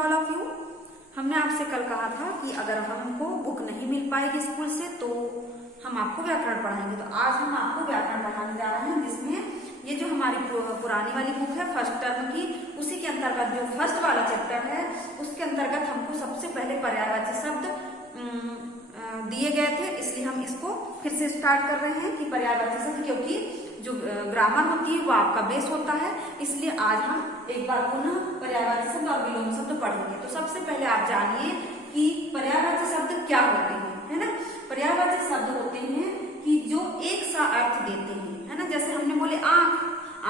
All of you. हमने आपसे कल कहा था कि अगर हमको बुक नहीं मिल पाएगी स्कूल से तो हम आपको व्याकरण पढ़ाएंगे। तो आज हम आपको व्याकरण पढ़ाने जा रहे हैं, जिसमें ये जो हमारी पुरानी वाली बुक है फर्स्ट टर्म की, उसी के अंतर्गत जो फर्स्ट वाला चैप्टर है उसके अंतर्गत हमको सबसे पहले पर्यायवाची शब्द दिए गए थे, इसलिए हम इसको फिर से स्टार्ट कर रहे हैं कि पर्यायवाची शब्द, क्योंकि जो ग्रामर होती है वो आपका बेस होता है, इसलिए आज हम एक बार पुनः पर्यायवाची शब्द और विलोम शब्द पढ़ेंगे। तो सबसे पहले आप जानिए कि पर्यायवाची शब्द क्या होते हैं, है ना। पर्यायवाची शब्द होते हैं कि जो एक सा अर्थ देते हैं, है ना। जैसे हमने बोले आंख,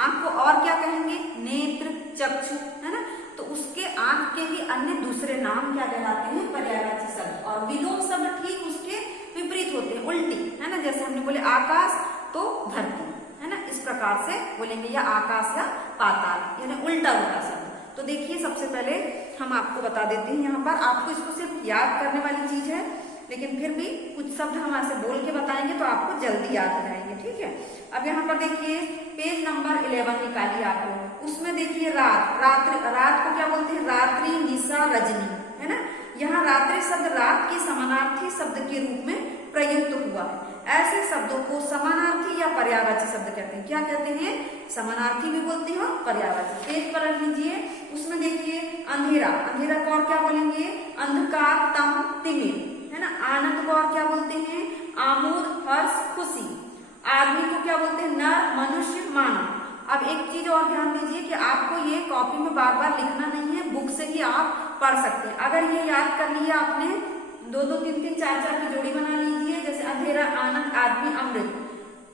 आंख को और क्या कहेंगे, नेत्र, चक्षु, है ना। तो उसके आंख के ही अन्य दूसरे नाम क्या कहलाते हैं, पर्यायवाची शब्द। और विलोम शब्द ठीक उसके विपरीत होते हैं, उल्टी, है ना। जैसे हमने बोले आकाश तो धरती, है ना, इस प्रकार से बोलेंगे, या आकाश या पाताल, यानी उल्टा उल्टा शब्द। तो देखिए सबसे पहले हम आपको बता देते हैं, यहाँ पर आपको इसको सिर्फ याद करने वाली चीज है, लेकिन फिर भी कुछ शब्द हम ऐसे बोल के बताएंगे तो आपको जल्दी याद हो जाएंगे, ठीक है। अब यहाँ पर देखिए पेज नंबर 11 निकालिए आप लोग, उसमें देखिए रात, रात्रि, रात को क्या बोलते हैं, रात्रि, निशा, रजनी, है ना। यहाँ रात्रि शब्द रात के समानार्थी शब्द के रूप में प्रयुक्त हुआ है। ऐसे शब्दों को समानार्थी या पर्यायवाची शब्द कहते हैं। क्या कहते हैं, समानार्थी भी बोलते हैं और पर्यायवाची। पेज पर रख लीजिए, उसमें देखिए अंधेरा, अंधेरा को और क्या बोलेंगे, अंधकार, तम, तिमिर, है ना। आनंद को और क्या बोलते हैं, आमोद, हर्ष, खुशी। आदमी को क्या बोलते हैं, नर, मनुष्य, मानव। अब एक चीज और ध्यान दीजिए कि आपको ये कॉपी में बार बार लिखना नहीं है, बुक से ही आप पढ़ सकते हैं। अगर ये याद कर लिया आपने, 2-2, 3-3, 4-4 की जोड़ी बना लीजिए, जैसे अंधेरा, आनंद, आदमी, अमृत,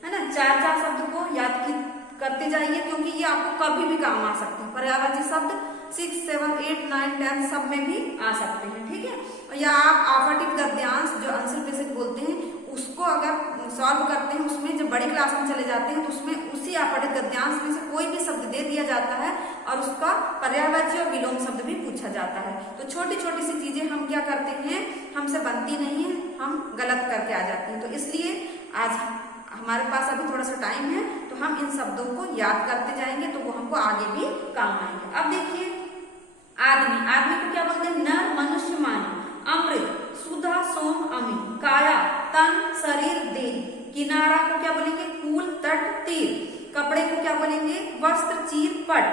है ना। 4-4 शब्द को याद करते जाइए, क्योंकि ये आपको कभी भी काम आ सकते हैं। पर्यायवाची शब्द 6, 7, 8, 9, 10 सब में भी आ सकते हैं, ठीक है। या आप आवर्तित गद्यांश जो आंसर बेसिक बोलते हैं उसको अगर सॉल्व करते हैं, उसमें जब बड़ी क्लास में चले जाते हैं तो उसमें उसी आवर्तित गद्यांश में से कोई भी शब्द दे दिया जाता है और उसका पर्यायवाची और विलोम शब्द भी पूछा जाता है। तो छोटी छोटी सी चीजें हम क्या करते हैं, हमसे बनती नहीं है, हम गलत करके आ जाते हैं। तो इसलिए आज हमारे पास अभी थोड़ा सा टाइम है, तो हम इन शब्दों को याद करते जाएंगे तो वो हमको आगे भी काम आएंगे। अब देखिए आदमी, आदमी को क्या बोलते हैं, नर, मनुष्य, मानव। अमृत, सुधा, सोम, अमी। काया, तन, शरीर, देह। किनारा को क्या बोलेंगे, कूल, तट, तीर। कपड़े को क्या बोलेंगे, वस्त्र, चीर, पट।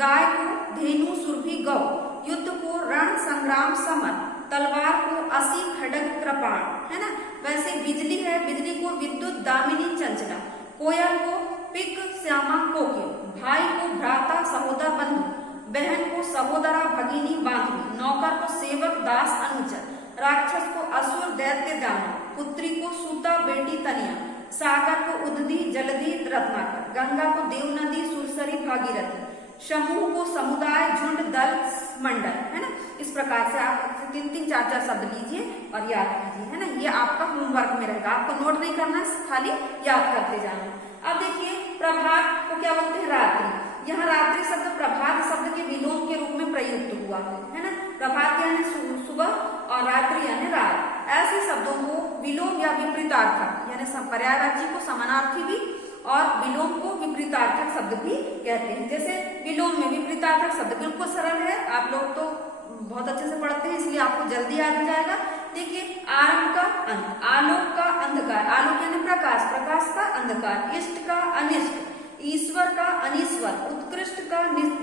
गाय को धेनु, सुरभि, गौ। युद्ध को रण, संग्राम, समर। तलवार को असी, खड्ग, कृपाण, है ना। वैसे बिजली है, बिजली को विद्युत, दामिनी, चंचला। कोयल को पिक, श्यामा, कोकिल। भाई को भ्राता, सहोदर, बंधु। बहन को सहोदरा, भगिनी, बांधवी। नौकर को सेवक, दास, अनुचर। राक्षस को असुर, दैत्य, दानव। पुत्री को सूता, बेटी, तनिया। सागर को उदधी, जलधि, रत्नाकर। गंगा को देव नदी, सुरसरी, भागीरथी। समूह को समुदाय, झुंड, दल, मंडल, है ना। इस प्रकार से आप 3-3, 4-4 शब्द लीजिए और याद कीजिए, है ना। ये आपका होमवर्क में रहेगा, आपको नोट नहीं करना, खाली याद करते जाना। अब देखिए प्रभात को क्या बोलते हैं, रात्रि। यहाँ रात्रि शब्द प्रभात शब्द के विलोम के रूप में प्रयुक्त हुआ है ना। प्रभात यानी सुबह और रात्रि यानी रात। ऐसे शब्दों को विलोम या विपरीतार्थक यानी पर्यायवाची को समानार्थी भी और विलोम को विपरीतार्थक शब्द भी कहते हैं। जैसे विलोम में विपरीतार्थक शब्द बिल्कुल सरल है, आप लोग तो बहुत अच्छे से पढ़ते हैं इसलिए आपको जल्दी याद हो जाएगा। देखिए आरंभ का अंत, आलोक का अंधकार, आलोक यानी प्रकाश, प्रकाश का अंधकार। इष्ट का अनिष्ट, ईश्वर का अनीश्वर। उत्कृष्ट का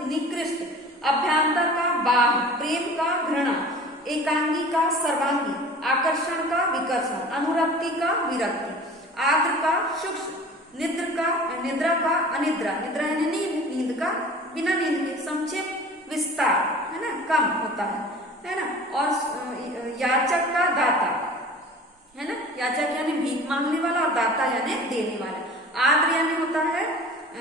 निकृष्ट, अभ्यंतर का बाह्य, प्रेम का घृणा, एकांगी का सर्वांगी, आकर्षण का विकर्षण, अनुरक्ति का विरक्ति, आद्र का सूक्ष्म, निद्रा का अनिद्रा, निद्रा यानी नींद, नींद का बिना नींद के, संक्षेप, विस्तार, है ना, कम होता है ना। और याचक का दाता, है ना, याचक यानी भीख मांगने वाला और दाता यानी देने वाला। आद्र यानी होता है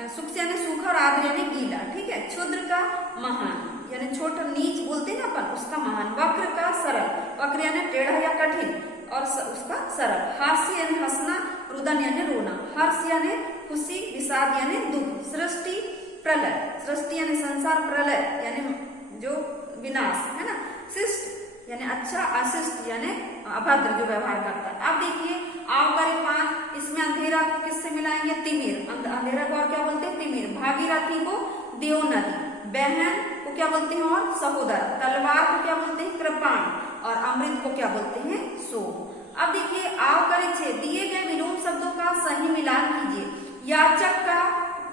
सूक्ष्म यानी सूखा और आद्र यानी गीला, ठीक है। क्षुद्र का महान यानी छोटा, नीच बोलते हैं ना अपन, उसका महान। वक्र का सरल, वक्र यानी टेढ़ा या कठिन और उसका सरल। हास्य यानी हंसना, रुदन यानी रोना। हर्ष यानी खुशी, विषाद यानी दुख। सृष्टि, प्रलय, सृष्टि यानी संसार, प्रलय यानी जो विनाश, है ना। शिष्ट यानी अच्छा, अशिष्ट यानी अभद्र जो व्यवहार करता है। अब देखिए आवकारी 5, इसमें अंधेरा को किससे मिलाएंगे, तिमिर। अंधेरा को और क्या बोलते हैं, तिमिर। भागीरथी को देव नदी। बहन को क्या बोलते हैं और सहोदर, तलवार को क्या बोलते हैं कृपाण, और अमृत को क्या बोलते हैं सोम। अब देखिए आव करे छे, दिए गए विलोम शब्दों का सही मिलान कीजिए। याचक का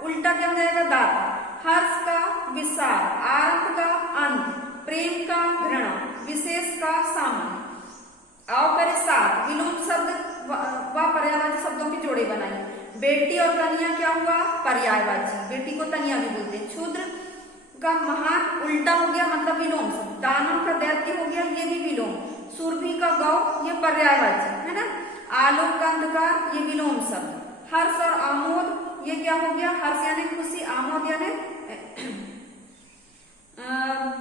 उल्टा क्या हो जाएगा दाता, हर्ष का विशाल, आरंभ का अंत, प्रेम का घृणा, विशेष का सामान्य। आओ करे सात, विलोम शब्द व पर्यायवाची शब्दों के जोड़े बनाइए। बेटी और तनिया क्या हुआ पर्यायवाची, बेटी को तनिया भी बोलते हैं। क्षुद्र का महान उल्टा हो गया मतलब विलोम शब्द। दानव का दैत्य हो गया ये भी विलोम। सुरभि का गौ ये पर्यायवाची है ना। आलोक का अंधकार ये विलोम शब्द। हर्ष और आमोद ये क्या हो गया, हर्ष यानी खुशी, आमोद यानी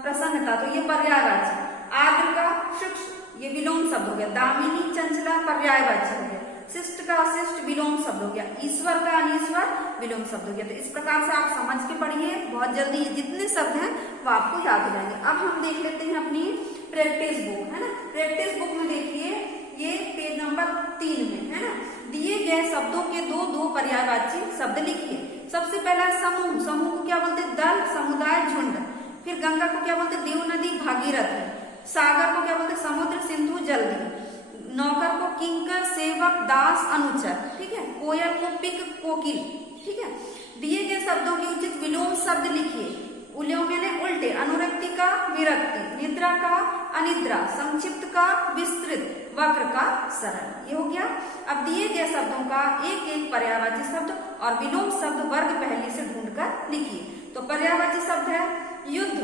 प्रसन्नता, तो ये पर्यायवाची। आद्र का शिक्ष ये विलोम शब्द हो गया। दामिनी चंचला पर्यायवाची हो गया। शिष्ट का अशिष्ट विलोम शब्द हो गया। ईश्वर का अनीश्वर विलोम शब्द हो गया। तो इस प्रकार से आप समझ के पढ़िए, बहुत जल्दी जितने शब्द हैं वो आपको याद हो जाएंगे। अब हम देख लेते हैं अपनी प्रैक्टिस बुक है ना। प्रैक्टिस बुक में देखिए ये पेज नंबर 3 में है ना। दिए गए शब्दों के दो दो पर्यायवाची शब्द लिखिए। सबसे पहला समूह, समूह को क्या बोलते हैं दल, समुदाय, झुंड। फिर गंगा को क्या बोलते हैं देव नदी, भागीरथी। सागर को क्या बोलते हैं समुद्र, सिंधु, जल्दी। नौकर को किंकर, सेवक, दास, अनुचर। ठीक है। कोयल को पिक, कोकिल। ठीक है। दिए गए शब्दों के उचित विलोम शब्द लिखिए। विलोम यानी उल्टे, अनुरक्ति का विरक्ति, निद्रा का अनिद्रा, संक्षिप्त का विस्तृत, वक्र का सरल। ये हो गया। अब दिए गए शब्दों का एक एक पर्यायवाची शब्द और विलोम शब्द वर्ग पहले से ढूंढकर लिखिए। तो पर्यायवाची शब्द है युद्ध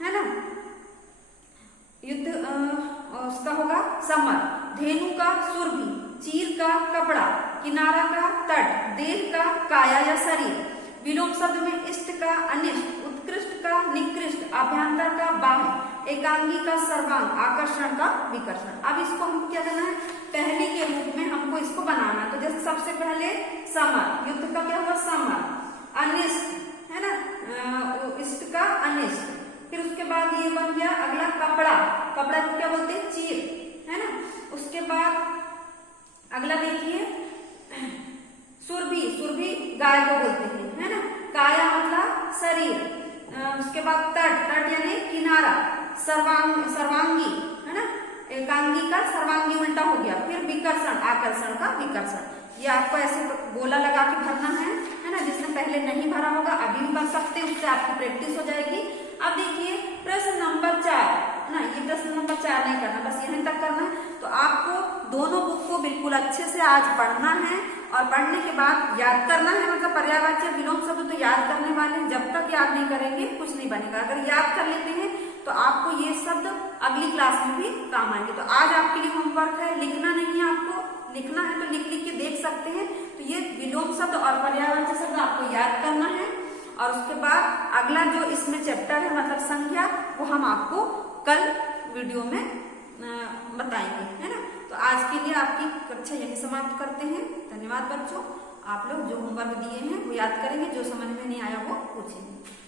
है ना, युद्ध उसका होगा समर। धेनु का सुरभि, चीर का कपड़ा, किनारा का तट, देह का काया या शरीर। विलोम शब्द में इष्ट का अनिष्ट, उत्कृष्ट का निकृष्ट, अभ्यंतर का बाह्य, एकांगी का सर्वांग, आकर्षण का विकर्षण। अब इसको हमको क्या करना है पहली के रूप में हमको इसको बनाना। तो जैसे सबसे पहले समर, युद्ध का क्या हुआ समर, अनिष्ट है ना, इष्ट का अनिष्ट। फिर उसके बाद ये बन गया अगला कपड़ा, कपड़ा को क्या बोलते हैं चीर है ना। उसके बाद अगला देखिए सुरभि, सुरभि गाय को बोलते हैं है ना। काया मतलब शरीर। उसके बाद तट, तट यानी किनारा। सर्वांगी है ना, एकांगी का सर्वांगी उल्टा हो गया। फिर विकर्षण, आकर्षण का विकर्षण। ये आपको ऐसे गोला लगा के भरना है ना। जिसने पहले नहीं भरा होगा अभी भी भर सकते हैं, उससे आपकी प्रैक्टिस हो जाएगी। अब देखिए प्रश्न नंबर 4 ना, ये प्रश्न नंबर 4 नहीं करना, बस यहीं तक करना है। तो आपको दोनों बुक को बिल्कुल अच्छे से आज पढ़ना है और पढ़ने के बाद याद करना है। मतलब पर्यायवाची विलोम शब्द तो याद करने वाले हैं, जब तक याद नहीं करेंगे कुछ नहीं बनेगा। अगर याद कर लेते हैं तो आपको ये शब्द अगली क्लास में भी काम आएंगे। तो आज आपके लिए होमवर्क है, लिखना नहीं है आपको, लिखना है तो लिख लिख के देख सकते हैं। तो ये विलोम शब्द और पर्यायवाची शब्द आपको याद करना है और उसके बाद अगला जो इसमें चैप्टर है मतलब संख्या, वो हम आपको कल वीडियो में बताएंगे है ना। तो आज के लिए आपकी कक्षा यही समाप्त करते हैं। धन्यवाद बच्चों। आप लोग जो होमवर्क दिए हैं वो याद करेंगे, जो समझ में नहीं आया वो पूछेंगे।